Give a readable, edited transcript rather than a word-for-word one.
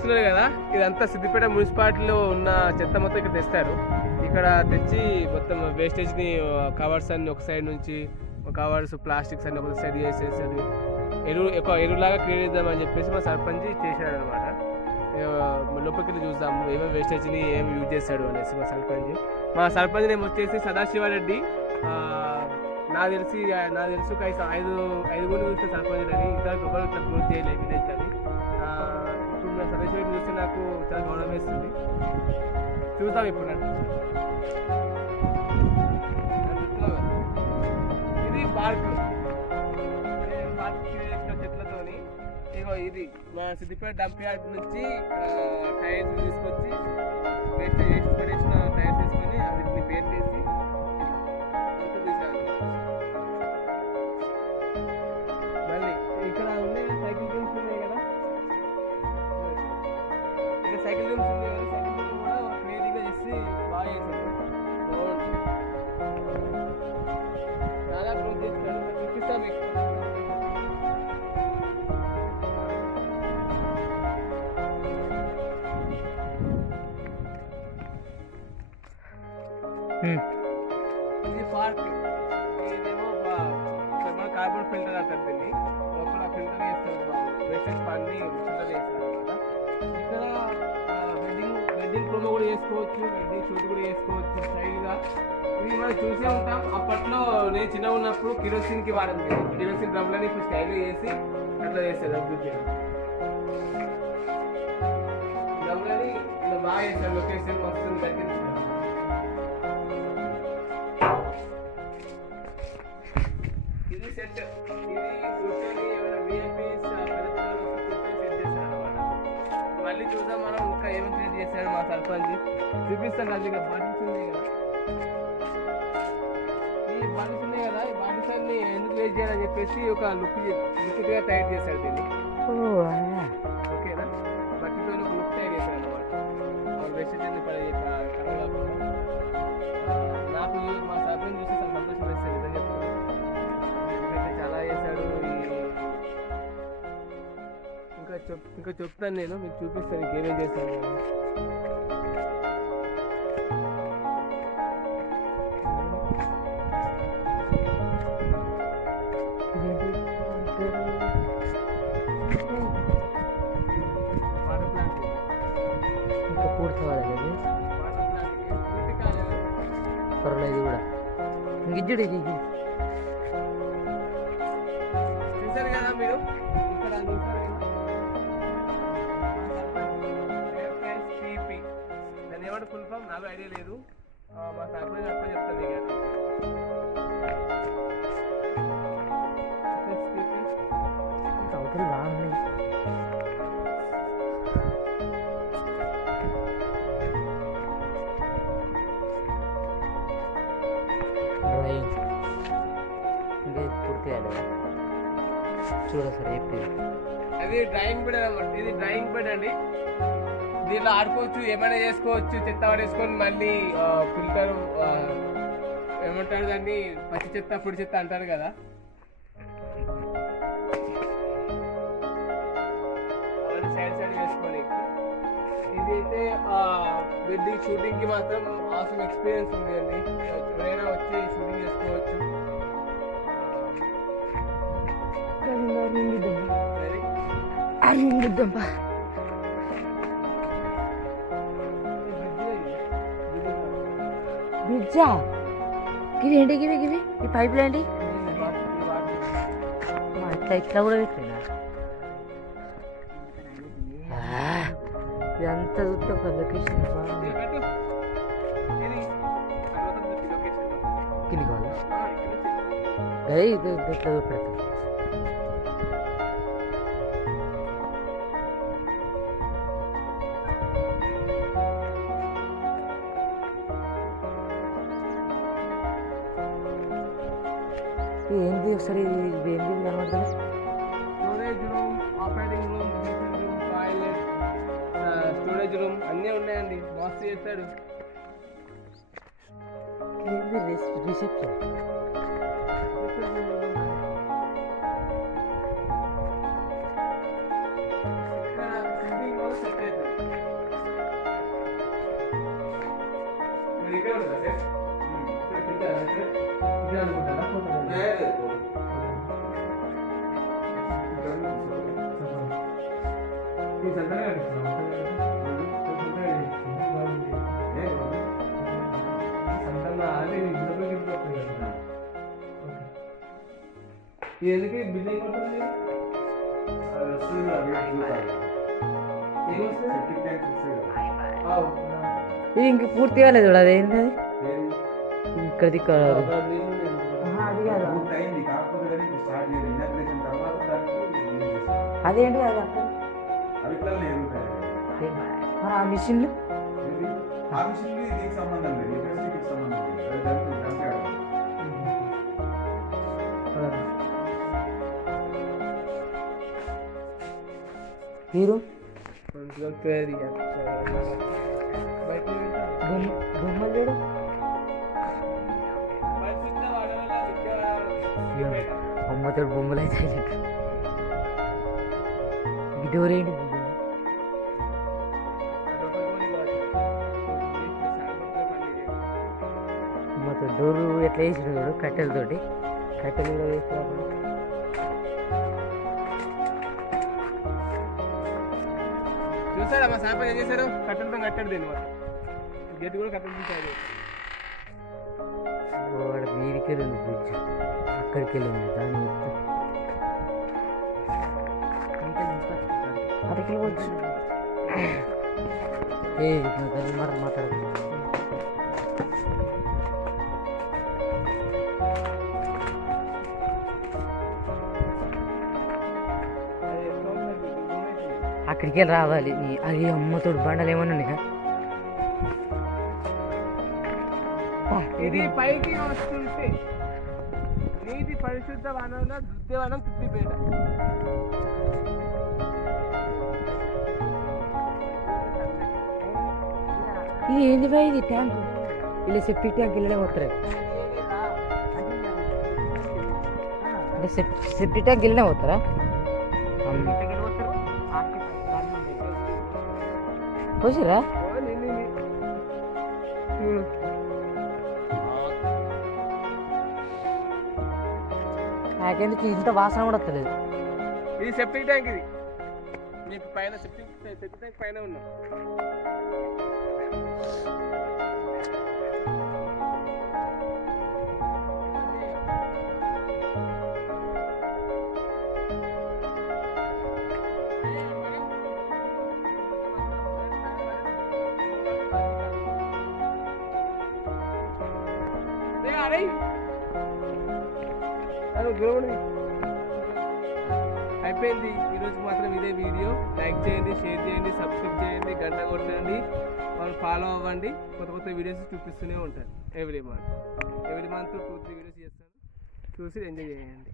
చూస్తున్నారు కదా, ఇదంతా సిద్దిపేట మున్సిపాలిటీలో ఉన్న చెత్త మొత్తం ఇక్కడ తెస్తారు. ఇక్కడ తెచ్చి మొత్తం వేస్టేజ్ని కవర్స్ అన్ని ఒక సైడ్ నుంచి, కవర్స్ ప్లాస్టిక్స్ అన్ని ఒక సైడ్ చేసేసి అది ఎరువులాగా క్రియేట్ చేద్దామని చెప్పేసి మా సర్పంచ్ చేశాడు అనమాట. లోపలికి చూద్దాము ఏమేమి వేస్టేజ్ని ఏమి యూజ్ చేశాడు అనేసి మా సర్పంచ్ నేమ్ వచ్చేసి సదాశివారెడ్డి. నాకు తెలుసు ఐదుగురు చూస్తే సర్పంచ్ అని ఇంతవరకు ఒకరు ఇట్లా గ్రోత్ చేయలేదు విలేజ్ అని. ఇప్పుడు నా సదాశివారెడ్డి చూస్తే నాకు చాలా గౌరవం వేస్తుంది. చూద్దాం ఇప్పుడు ఇది పార్క్ చేసిన చెట్లతోని. ఇగో ఇది మా సిద్దిపేట డంప్ యార్డ్ నుంచి టైర్స్ తీసుకొచ్చి వేస్ట్ పడేసిన టైర్స్ తీసుకొని వీటిని పేరు చేసి మళ్ళీ ఇక్కడ ఉండే సైకిల్ రూమ్స్ ఉన్నాయి కదా, ఇక్కడ సైకిల్ రూమ్స్ ఉన్నాయి కదా, సైకిల్ రూమ్ కూడా క్లియర్గా చేసి బాగా చేశారు. చాలా గ్రోత్ చేస్తాడు, చూపిస్తాం మీకు. ఇది పార్క్, ఇదేమో కార్బన్ ఫిల్టర్ అంటారు దీన్ని. లోపల ఫిల్టర్ చేస్తారు, వేస్టేజ్ పని ఫిల్టర్ చేస్తారు అనమాట. ఇక్కడ వెడ్డింగ్ ప్రోమో కూడా చేసుకోవచ్చు, వెడ్డింగ్ షూట్ కూడా చేసుకోవచ్చు స్టైల్గా. ఇది మనం చూసే ఉంటాం, అప్పట్లో నేను చిన్నగా ఉన్నప్పుడు కిరోసిన్కి వాడడం లేదు, కిరోసిన్ డ్రమ్లని ఇప్పుడు స్టైల్ చేసి అట్లా చేస్తారు. అభివృద్ధి డ్రమ్లని ఇలా బాగా చేస్తారు, లొకేషన్ మొత్తం దగ్గర. ఇది సెట్, ఇది కూర్చొని విఐపీస్ సెట్ చేశారు అనమాట. మళ్ళీ చూద్దాం మనం ఇంకా ఏమేమి క్రియేట్ చేశాడు మా సర్పంచ్, చూపిస్తాను. అది బాటిల్స్ ఉన్నాయి కదా, ఈ బాటిల్స్ ఉన్నాయి కదా, ఈ బాటిల్స్ అన్ని ఎందుకు వేస్ట్ చేయాలని చెప్పేసి ఒక లుక్గా తయారు చేశాడు దీన్ని. ఓకేనా, మట్టితో ఒక లుక్ తయారు చేశాడు అనమాట. వేస్టేజ్ అన్ని కరగకుండా. నాకు మా సర్పంచ్ చూసి చాలా సంతోషం వేస్తాను, నిజం చెప్తాను. ఎందుకంటే చాలా చేశాడు. ఇంకా చెప్తాను, నేను మీకు చూపిస్తాను ఇంకేమేం చేశాను. ఇంకా పూర్తవాలి పర్వాలేదు, ఇది కూడా ఇంకిజ్జుడు ఇది చూసారు కదా మీరు, ఇక్కడ చూసారు కదా FSPP, దాన్ని ఏమంటే ఫుల్ ఫామ్ నాకు ఐడియా లేదు. మా సర్పంచ్ అప్ప చెప్తాను ఇక. అవతలు బాగున్నాయి. డ్రాయింగ్ ఇంకా పూర్తి కాలేదా? చూడ సరే చెప్పి అది డ్రాయింగ్ బెడ్ అనమాట. ఇది డ్రాయింగ్ బెడ్ అండి, దీనిలో ఆడుకోవచ్చు, ఏమైనా చేసుకోవచ్చు. చెత్త పడేసుకొని మళ్ళీ ఫిల్టర్ ఏమంటారు దాన్ని, పచ్చి చెత్త పొడి చెత్త అంటారు కదా, అవన్నీ సైడ్ వేసుకొని. ఇది అయితే వెడ్డింగ్ షూటింగ్కి మాత్రం ఆసమ్ ఎక్స్పీరియన్స్ ఉంది అండి. ఎవరైనా వచ్చి షూటింగ్ చేసుకోవచ్చు. బిజ్జా గివి ఏంటి, గివి ఈ పైపులు ఏంటి? ఇట్లా కూడా పెట్టినా ఇదంతా చూస్తే ఒక లొకేషన్ కింది కావాలి. ఇది ఇట్లా పెడతాం. ఏంటి ఒకసారి ఏంటి కనబడుతుంది? Storage room, operating room, kitchen room, toilet, storage room అన్నీ ఉన్నాయండి. మస్తు చేస్తాడు. రిసెప్షన్ సెట్ అవుతుంది. ఇక్కడే ఉంటుందా సార్? ఇక్కడ తింటారా సార్? ఇదే అనుకుంటారా? ఈ సంతనే కనిపిస్తుందా? ఎందుకు బిల్డింగ్ కొడుతుంది? ఇది ఇంక పూర్తి కాలేదు చూడ అదేంటి అది ఇక్కడ దిక్కారు అది కాదు అదేంటి అది మరి ఆ మిషన్లు హీరో బొమ్మలు చూడు అమ్మతో బొమ్మలు అయితే డోర్ ఏంటి అమ్మతో డోరు ఎట్లా వేసిన చూడు కట్టెలతోటి కట్టెలు కూడా వేసినప్పుడు చూసారా మా సార్ ఏం చేశారు? కట్టెలతో కట్టాడు దీన్ని మొత్తం గేట్ కూడా కట్టెలు వాడు వీరికి వెళ్ళింది బ్రిడ్జ్ అక్కడికి వెళ్ళింది దాని అక్కడికి వెళ్ళవచ్చు ఏ మరి మాట్లాడదు అక్కడికి వెళ్ళి రావాలి అది అమ్మతోడు బండలు ఏమన్నా ఉన్నాయి ఇది పైకి వస్తుంటే నీటి పరిశుద్ధ వనంలో దుద్దేవనం సిద్దిపేట. ఇది ఏంది బాయ్ ఇది ట్యాంక్ ఇలా సెప్టిక్ ట్యాంక్ ఇళ్ళనే పోతారు అంటే సెప్టిక్ ట్యాంక్ ఇళ్ళనే పోతారా? పోసిరా నాకెందుకు ఇంత వాసన కూడా వస్తలేదు. ఇది సెప్టిక్ ట్యాంక్. ఇది మీకు పైన సెప్టిక్ ట్యాంక్ పైన ఉన్నాం. అయిపోయింది ఈరోజు మాత్రం ఇదే వీడియో. లైక్ చేయండి, షేర్ చేయండి, సబ్స్క్రైబ్ చేయండి, గంట కొట్టండి, వాళ్ళు ఫాలో అవ్వండి. కొత్త కొత్త వీడియోస్ చూపిస్తూనే ఉంటాను ఎవ్రీ మంత్ 2-3 వీడియోస్ చేస్తాను. చూసి ఎంజాయ్ చేయండి.